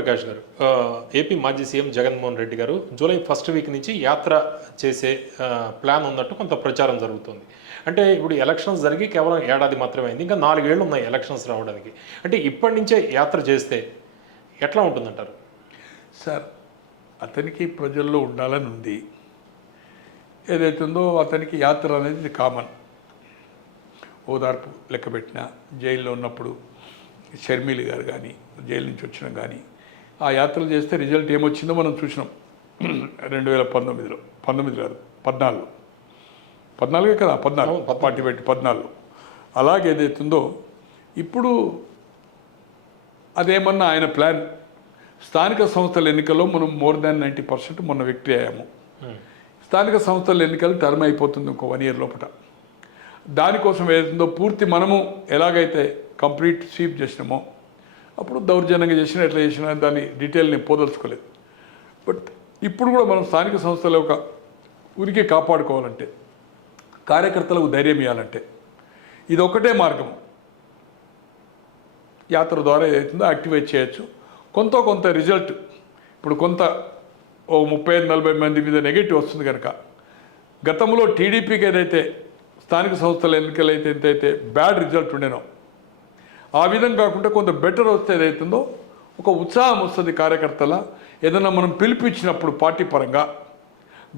ప్రకాష్ గారు, ఏపీ మాజీ సీఎం జగన్మోహన్ రెడ్డి గారు జూలై ఫస్ట్ వీక్ నుంచి యాత్ర చేసే ప్లాన్ ఉన్నట్టు కొంత ప్రచారం జరుగుతుంది. అంటే ఇప్పుడు ఎలక్షన్స్ జరిగి కేవలం ఏడాది మాత్రమే అయింది, ఇంకా 4 ఏళ్ళు ఉన్నాయి ఎలక్షన్స్ రావడానికి. అంటే ఇప్పటి నుంచే యాత్ర చేస్తే ఎట్లా ఉంటుందంటారు? సార్, అతనికి ప్రజల్లో ఉండాలని ఉంది. ఏదైతుందో అతనికి యాత్ర అనేది కామన్. ఓదార్పు లెక్కబెట్టిన జైల్లో ఉన్నప్పుడు షర్మిలి గారు కానీ జైలు నుంచి వచ్చినా కానీ ఆ యాత్రలు చేస్తే రిజల్ట్ ఏమొచ్చిందో మనం చూసినాం. 2019లో 19 కాదు 14 కదా 14 పార్టీ పెట్టి 14. అలాగే ఏదైతుందో ఇప్పుడు అదేమన్నా ఆయన ప్లాన్. స్థానిక సంస్థల ఎన్నికల్లో మనం మోర్ దాన్ 90% మొన్న విక్టరీ అయ్యాము. స్థానిక సంస్థల ఎన్నికలు టర్మ్ అయిపోతుంది ఇంకో 1 ఇయర్ లోపల. దానికోసం ఏదైతుందో పూర్తి మనము ఎలాగైతే కంప్లీట్ స్వీప్ చేసినామో అప్పుడు దౌర్జన్యంగా చేసినా ఎట్లా చేసినా దాని డీటెయిల్ని పోదలుచుకోలేదు. బట్ ఇప్పుడు కూడా మనం స్థానిక సంస్థల యొక్క ఉనికి కాపాడుకోవాలంటే, కార్యకర్తలకు ధైర్యం ఇవ్వాలంటే ఇది ఒకటే మార్గం. యాత్ర ద్వారా ఏదైతుందో యాక్టివేట్ చేయొచ్చు. కొంత రిజల్ట్ ఇప్పుడు కొంత 35-40 మంది మీద నెగిటివ్ వస్తుంది కనుక, గతంలో టీడీపీకి ఏదైతే స్థానిక సంస్థల ఎన్నికలు అయితే ఎంతైతే బ్యాడ్ రిజల్ట్ ఉండేనో ఆ విధంగా కాకుండా కొంత బెటర్ వస్తే ఏదైతుందో ఒక ఉత్సాహం వస్తుంది కార్యకర్తల. ఏదైనా మనం పిలిపించినప్పుడు పార్టీ పరంగా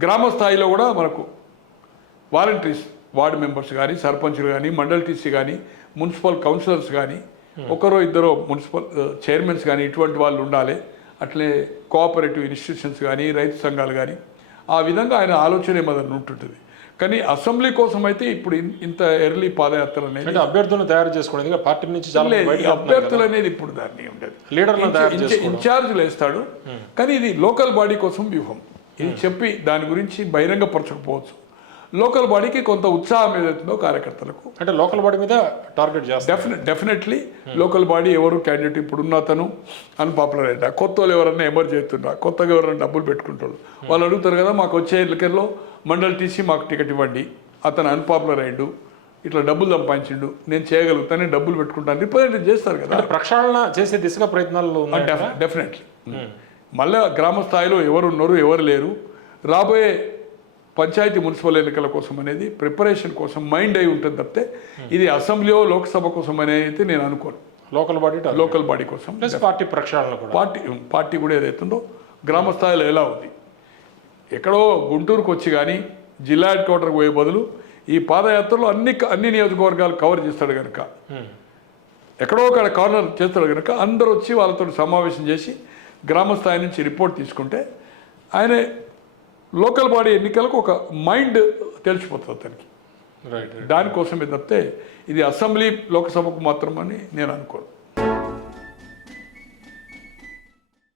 గ్రామ స్థాయిలో కూడా మనకు వాలంటీర్స్, వార్డు మెంబర్స్ కానీ, సర్పంచులు కానీ, మండల్ టీసీ కానీ, మున్సిపల్ కౌన్సిలర్స్ కానీ, ఒకరో ఇద్దరో మున్సిపల్ చైర్మన్స్ కానీ ఇటువంటి వాళ్ళు ఉండాలి. అట్లే కోఆపరేటివ్ ఇన్స్టిట్యూషన్స్ కానీ, రైతు సంఘాలు కానీ, ఆ విధంగా ఆయన ఆలోచన ఏమన్నా ఉంటుంటుంది. కానీ అసెంబ్లీ కోసం అయితే ఇప్పుడు ఇంత ఎర్లీ పాదయాత్ర అనేది అభ్యర్థులను తయారు చేసుకోవడం పార్టీ నుంచి అభ్యర్థులు అనేది ఇప్పుడు దాన్ని ఉండదు. ఇన్ఛార్జ్లు వేస్తాడు. కానీ ఇది లోకల్ బాడీ కోసం వ్యూహం. ఇది చెప్పి దాని గురించి బహిరంగపరచకపోవచ్చు. లోకల్ బాడీకి కొంత ఉత్సాహం ఏదైతుందో కార్యకర్తలకు, అంటే లోకల్ బాడీ మీద టార్గెట్ చేస్తారు. డెఫినెట్లీ లోకల్ బాడీ ఎవరు క్యాండిడేట్ ఇప్పుడున్న అతను అన్పాపులర్ అయినా, కొత్త వాళ్ళు ఎవరన్నా ఎమర్జ్ అవుతున్నా, కొత్తగా ఎవరైనా డబ్బులు పెట్టుకుంటారు, వాళ్ళు అడుగుతారు కదా మాకు వచ్చే ఎన్నికల్లో మండల్ టీసీ మాకు టికెట్ ఇవ్వండి, అతను అన్పాపులర్ అయ్యిండు, ఇట్లా డబ్బులు సంపాదించిండు, నేను చేయగలుగుతాను, డబ్బులు పెట్టుకుంటాను, రిప్రజెంట్ చేస్తారు కదా. ప్రక్షాళన చేసే దిశగా ప్రయత్నాలు డెఫినెట్లీ. మళ్ళీ గ్రామ స్థాయిలో ఎవరు ఉన్నారు ఎవరు లేరు, రాబోయే పంచాయతీ మున్సిపల్ ఎన్నికల కోసం అనేది ప్రిపరేషన్ కోసం మైండ్ అయి ఉంటుంది తప్పితే ఇది అసెంబ్లీ లోక్సభ కోసం అనేది అయితే నేను అనుకోను. లోకల్ బాడీ కోసం పార్టీ ప్రక్షాళన పార్టీ కూడా ఏదైతుందో గ్రామ స్థాయిలో ఎలా ఉంది. ఎక్కడో గుంటూరుకు వచ్చి కానీ జిల్లా హెడ్ క్వార్టర్కి పోయే బదులు ఈ పాదయాత్రలో అన్ని నియోజకవర్గాలు కవర్ చేస్తాడు కనుక, ఎక్కడో ఒక కార్నర్ చేస్తాడు కనుక అందరూ వచ్చి వాళ్ళతో సమావేశం చేసి గ్రామ స్థాయి నుంచి రిపోర్ట్ తీసుకుంటే ఆయన లోకల్ బాడీ ఎన్నికలకు ఒక మైండ్ తెలిసిపోతుంది అతనికి. దానికోసమే తప్పితే ఇది అసెంబ్లీ లోక్సభకు మాత్రమని నేను అనుకోను.